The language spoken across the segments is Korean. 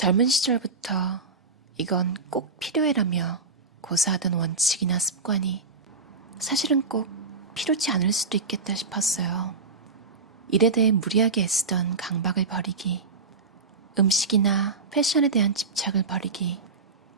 젊은 시절부터 이건 꼭 필요해라며 고사하던 원칙이나 습관이 사실은 꼭 필요치 않을 수도 있겠다 싶었어요. 일에 대해 무리하게 애쓰던 강박을 버리기, 음식이나 패션에 대한 집착을 버리기,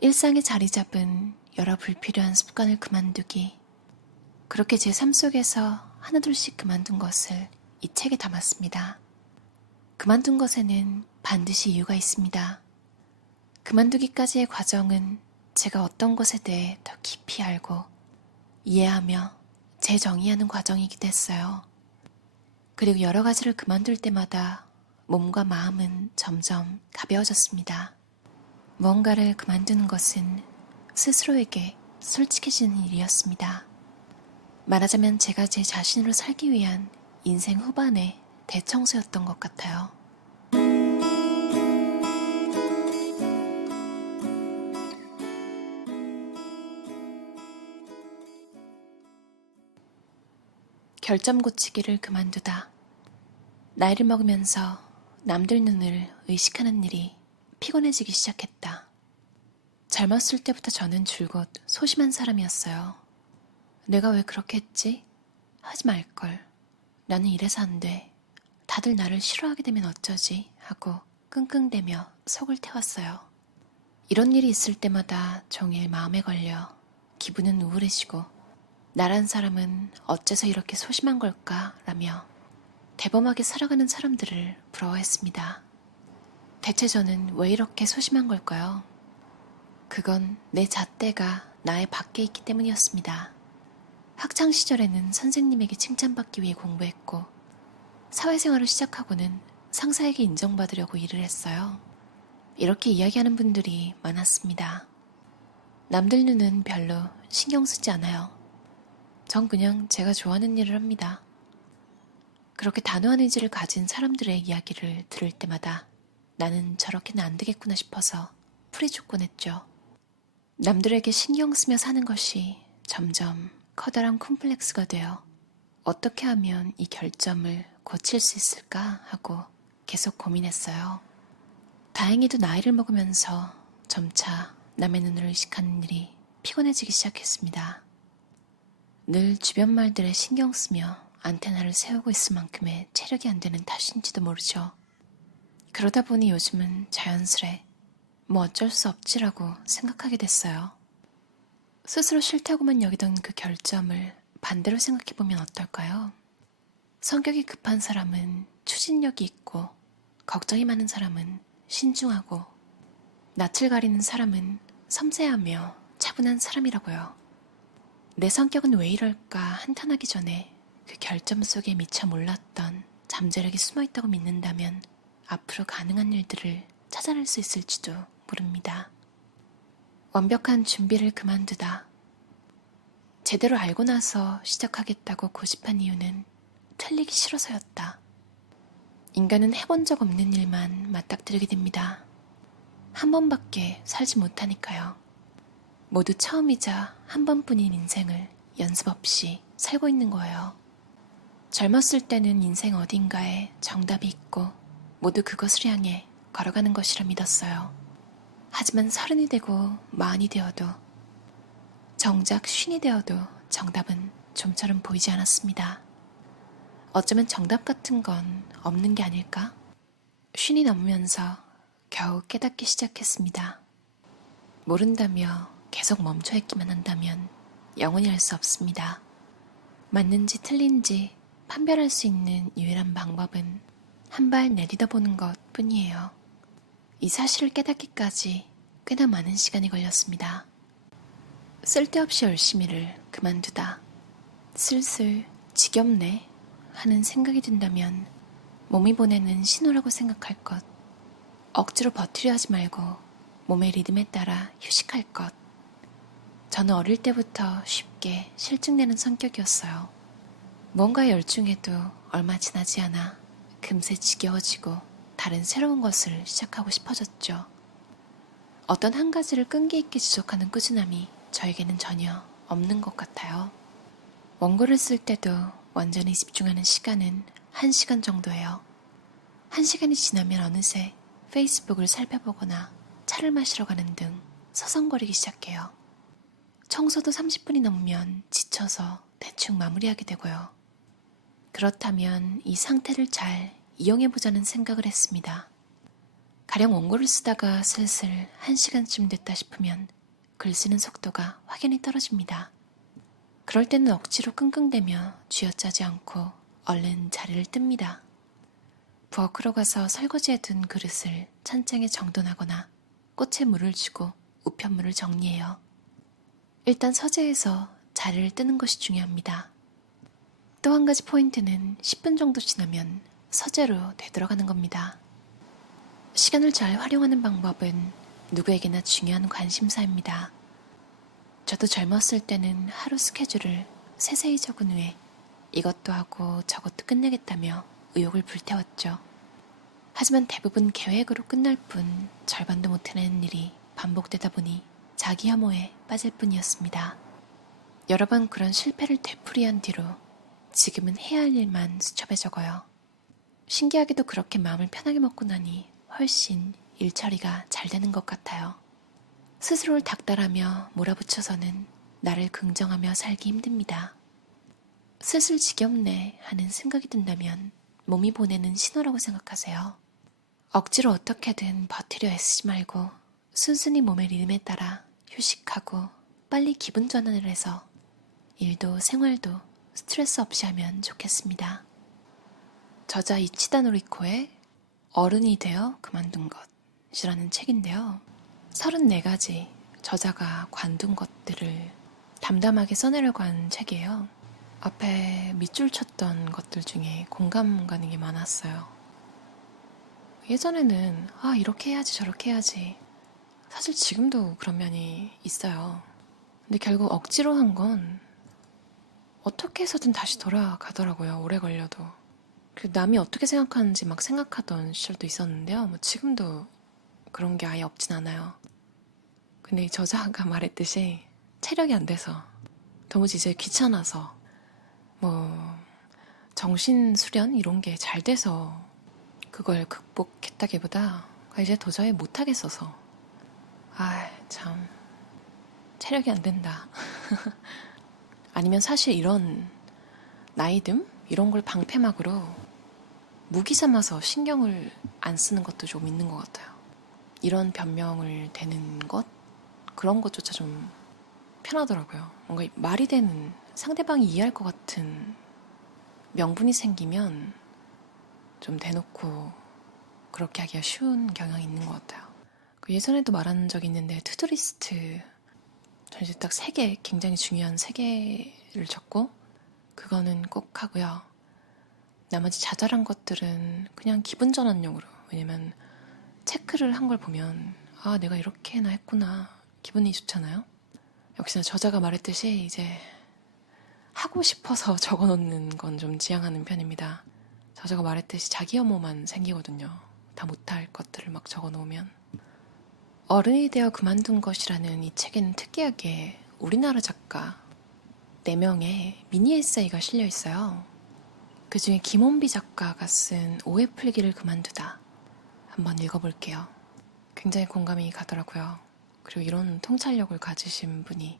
일상에 자리 잡은 여러 불필요한 습관을 그만두기, 그렇게 제 삶 속에서 하나둘씩 그만둔 것을 이 책에 담았습니다. 그만둔 것에는 반드시 이유가 있습니다. 그만두기까지의 과정은 제가 어떤 것에 대해 더 깊이 알고 이해하며 재정의하는 과정이기도 했어요. 그리고 여러 가지를 그만둘 때마다 몸과 마음은 점점 가벼워졌습니다. 무언가를 그만두는 것은 스스로에게 솔직해지는 일이었습니다. 말하자면 제가 제 자신으로 살기 위한 인생 후반의 대청소였던 것 같아요. 결점 고치기를 그만두다. 나이를 먹으면서 남들 눈을 의식하는 일이 피곤해지기 시작했다. 젊었을 때부터 저는 줄곧 소심한 사람이었어요. 내가 왜 그렇게 했지? 하지 말걸. 나는 이래서 안 돼. 다들 나를 싫어하게 되면 어쩌지? 하고 끙끙대며 속을 태웠어요. 이런 일이 있을 때마다 종일 마음에 걸려 기분은 우울해지고 나란 사람은 어째서 이렇게 소심한 걸까? 라며 대범하게 살아가는 사람들을 부러워했습니다. 대체 저는 왜 이렇게 소심한 걸까요? 그건 내 잣대가 나의 밖에 있기 때문이었습니다. 학창시절에는 선생님에게 칭찬받기 위해 공부했고 사회생활을 시작하고는 상사에게 인정받으려고 일을 했어요. 이렇게 이야기하는 분들이 많았습니다. 남들 눈은 별로 신경 쓰지 않아요. 전 그냥 제가 좋아하는 일을 합니다. 그렇게 단호한 의지를 가진 사람들의 이야기를 들을 때마다 나는 저렇게는 안 되겠구나 싶어서 풀이 죽곤 했죠. 남들에게 신경 쓰며 사는 것이 점점 커다란 콤플렉스가 되어 어떻게 하면 이 결점을 고칠 수 있을까 하고 계속 고민했어요. 다행히도 나이를 먹으면서 점차 남의 눈을 의식하는 일이 피곤해지기 시작했습니다. 늘 주변 말들에 신경 쓰며 안테나를 세우고 있을 만큼의 체력이 안 되는 탓인지도 모르죠. 그러다 보니 요즘은 자연스레 뭐 어쩔 수 없지라고 생각하게 됐어요. 스스로 싫다고만 여기던 그 결점을 반대로 생각해보면 어떨까요? 성격이 급한 사람은 추진력이 있고 걱정이 많은 사람은 신중하고 낯을 가리는 사람은 섬세하며 차분한 사람이라고요. 내 성격은 왜 이럴까 한탄하기 전에 그 결점 속에 미처 몰랐던 잠재력이 숨어있다고 믿는다면 앞으로 가능한 일들을 찾아낼 수 있을지도 모릅니다. 완벽한 준비를 그만두다. 제대로 알고 나서 시작하겠다고 고집한 이유는 틀리기 싫어서였다. 인간은 해본 적 없는 일만 맞닥뜨리게 됩니다. 한 번밖에 살지 못하니까요. 모두 처음이자 한 번뿐인 인생을 연습 없이 살고 있는 거예요. 젊었을 때는 인생 어딘가에 정답이 있고 모두 그것을 향해 걸어가는 것이라 믿었어요. 하지만 30이 되고 40이 되어도 정작 50이 되어도 정답은 좀처럼 보이지 않았습니다. 어쩌면 정답 같은 건 없는 게 아닐까? 50이 넘으면서 겨우 깨닫기 시작했습니다. 모른다며 계속 멈춰있기만 한다면 영원히 할 수 없습니다. 맞는지 틀린지 판별할 수 있는 유일한 방법은 한 발 내딛어 보는 것 뿐이에요. 이 사실을 깨닫기까지 꽤나 많은 시간이 걸렸습니다. 쓸데없이 열심히를 그만두다. 슬슬 지겹네 하는 생각이 든다면 몸이 보내는 신호라고 생각할 것. 억지로 버티려 하지 말고 몸의 리듬에 따라 휴식할 것. 저는 어릴 때부터 쉽게 실증내는 성격이었어요. 뭔가 열중해도 얼마 지나지 않아 금세 지겨워지고 다른 새로운 것을 시작하고 싶어졌죠. 어떤 한 가지를 끈기 있게 지속하는 꾸준함이 저에게는 전혀 없는 것 같아요. 원고를 쓸 때도 완전히 집중하는 시간은 1시간 정도예요. 1시간이 지나면 어느새 페이스북을 살펴보거나 차를 마시러 가는 등 서성거리기 시작해요. 청소도 30분이 넘으면 지쳐서 대충 마무리하게 되고요. 그렇다면 이 상태를 잘 이용해보자는 생각을 했습니다. 가령 원고를 쓰다가 슬슬 1시간쯤 됐다 싶으면 글 쓰는 속도가 확연히 떨어집니다. 그럴 때는 억지로 끙끙대며 쥐어짜지 않고 얼른 자리를 뜹니다. 부엌으로 가서 설거지해 둔 그릇을 찬장에 정돈하거나 꽃에 물을 주고 우편물을 정리해요. 일단 서재에서 자리를 뜨는 것이 중요합니다. 또 한 가지 포인트는 10분 정도 지나면 서재로 되돌아가는 겁니다. 시간을 잘 활용하는 방법은 누구에게나 중요한 관심사입니다. 저도 젊었을 때는 하루 스케줄을 세세히 적은 후에 이것도 하고 저것도 끝내겠다며 의욕을 불태웠죠. 하지만 대부분 계획으로 끝날 뿐 절반도 못 해내는 일이 반복되다 보니 자기 혐오에 빠질 뿐이었습니다. 여러 번 그런 실패를 되풀이한 뒤로 지금은 해야 할 일만 수첩에 적어요. 신기하게도 그렇게 마음을 편하게 먹고 나니 훨씬 일 처리가 잘 되는 것 같아요. 스스로를 닥달하며 몰아붙여서는 나를 긍정하며 살기 힘듭니다. 슬슬 지겹네 하는 생각이 든다면 몸이 보내는 신호라고 생각하세요. 억지로 어떻게든 버티려 애쓰지 말고 순순히 몸의 리듬에 따라 휴식하고 빨리 기분 전환을 해서 일도 생활도 스트레스 없이 하면 좋겠습니다. 저자 이치다 노리코의 어른이 되어 그만둔 것이라는 책인데요. 34가지 저자가 관둔 것들을 담담하게 써내려고 한 책이에요. 앞에 밑줄 쳤던 것들 중에 공감 가는 게 많았어요. 예전에는 이렇게 해야지 저렇게 해야지, 사실 지금도 그런 면이 있어요. 근데 결국 억지로 한 건 어떻게 해서든 다시 돌아가더라고요. 오래 걸려도. 그리고 남이 어떻게 생각하는지 막 생각하던 시절도 있었는데요. 뭐 지금도 그런 게 아예 없진 않아요. 근데 이 저자가 말했듯이 체력이 안 돼서, 도무지 이제 귀찮아서, 정신 수련 이런 게 잘 돼서 그걸 극복했다기보다 이제 도저히 못하겠어서, 참 체력이 안 된다. 아니면 사실 이런 나이듦? 이런 걸 방패막으로 무기 삼아서 신경을 안 쓰는 것도 좀 있는 것 같아요. 이런 변명을 대는 것? 그런 것조차 좀 편하더라고요. 뭔가 말이 되는, 상대방이 이해할 것 같은 명분이 생기면 좀 대놓고 그렇게 하기가 쉬운 경향이 있는 것 같아요. 예전에도 말한 적이 있는데, 투두리스트, 저는 이제 딱 3개, 굉장히 중요한 3개를 적고 그거는 꼭 하고요. 나머지 자잘한 것들은 그냥 기분 전환용으로, 왜냐면 체크를 한 걸 보면 내가 이렇게나 했구나, 기분이 좋잖아요. 역시나 저자가 말했듯이 이제 하고 싶어서 적어놓는 건 좀 지양하는 편입니다. 저자가 말했듯이 자기 혐오만 생기거든요. 다 못할 것들을 막 적어놓으면. 어른이 되어 그만둔 것이라는 이 책에는 특이하게 우리나라 작가 4명의 미니 에세이가 실려 있어요. 그 중에 김원비 작가가 쓴 오해 풀기를 그만두다, 한번 읽어볼게요. 굉장히 공감이 가더라고요. 그리고 이런 통찰력을 가지신 분이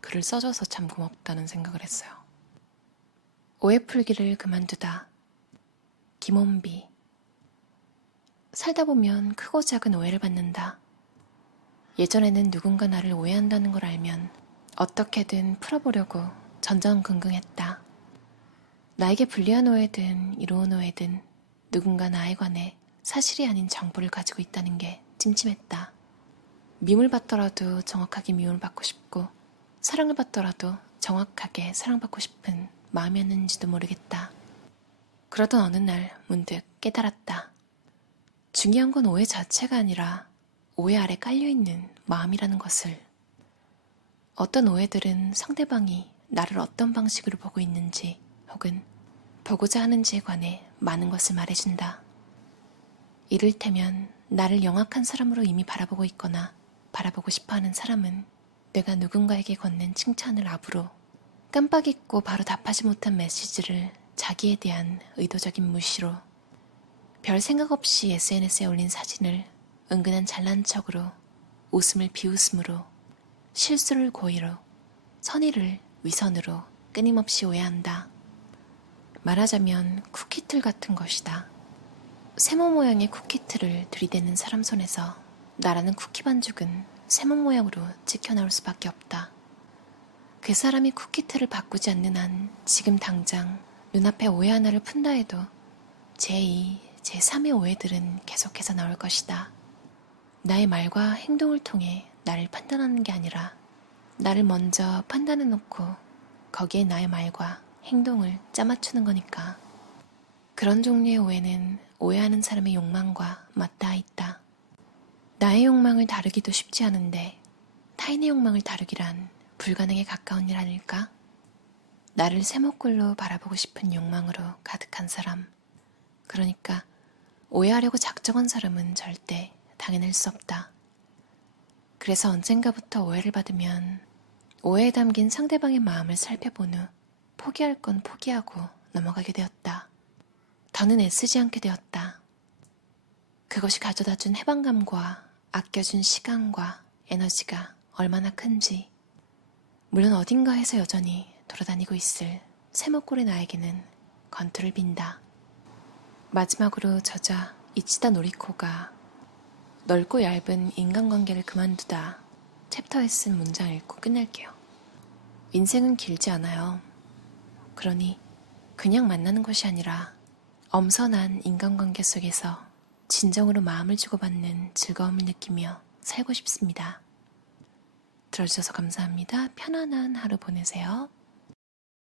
글을 써줘서 참 고맙다는 생각을 했어요. 오해 풀기를 그만두다. 김원비. 살다 보면 크고 작은 오해를 받는다. 예전에는 누군가 나를 오해한다는 걸 알면 어떻게든 풀어보려고 전전긍긍했다. 나에게 불리한 오해든 이로운 오해든 누군가 나에 관해 사실이 아닌 정보를 가지고 있다는 게 찜찜했다. 미움을 받더라도 정확하게 미움을 받고 싶고, 사랑을 받더라도 정확하게 사랑받고 싶은 마음이었는지도 모르겠다. 그러던 어느 날 문득 깨달았다. 중요한 건 오해 자체가 아니라 오해 아래 깔려있는 마음이라는 것을. 어떤 오해들은 상대방이 나를 어떤 방식으로 보고 있는지 혹은 보고자 하는지에 관해 많은 것을 말해준다. 이를테면 나를 영악한 사람으로 이미 바라보고 있거나 바라보고 싶어하는 사람은 내가 누군가에게 건넨 칭찬을 압으로, 깜빡 잊고 바로 답하지 못한 메시지를 자기에 대한 의도적인 무시로, 별 생각 없이 SNS에 올린 사진을 은근한 잘난 척으로, 웃음을 비웃음으로, 실수를 고의로, 선의를 위선으로 끊임없이 오해한다. 말하자면 쿠키틀 같은 것이다. 세모 모양의 쿠키틀을 들이대는 사람 손에서 나라는 쿠키 반죽은 세모 모양으로 찍혀 나올 수밖에 없다. 그 사람이 쿠키틀을 바꾸지 않는 한 지금 당장 눈앞에 오해 하나를 푼다 해도 제2, 제3의 오해들은 계속해서 나올 것이다. 나의 말과 행동을 통해 나를 판단하는 게 아니라 나를 먼저 판단해놓고 거기에 나의 말과 행동을 짜맞추는 거니까. 그런 종류의 오해는 오해하는 사람의 욕망과 맞닿아 있다. 나의 욕망을 다루기도 쉽지 않은데 타인의 욕망을 다루기란 불가능에 가까운 일 아닐까? 나를 세모꼴로 바라보고 싶은 욕망으로 가득한 사람. 그러니까 오해하려고 작정한 사람은 절대 당해낼 수 없다. 그래서 언젠가부터 오해를 받으면 오해에 담긴 상대방의 마음을 살펴본 후 포기할 건 포기하고 넘어가게 되었다. 더는 애쓰지 않게 되었다. 그것이 가져다준 해방감과 아껴준 시간과 에너지가 얼마나 큰지, 물론 어딘가에서 여전히 돌아다니고 있을 세모꼴의 나에게는 건투를 빈다. 마지막으로 저자 이치다 노리코가 넓고 얇은 인간관계를 그만두다 챕터에 쓴 문장 읽고 끝낼게요. 인생은 길지 않아요. 그러니 그냥 만나는 것이 아니라 엄선한 인간관계 속에서 진정으로 마음을 주고받는 즐거움을 느끼며 살고 싶습니다. 들어주셔서 감사합니다. 편안한 하루 보내세요.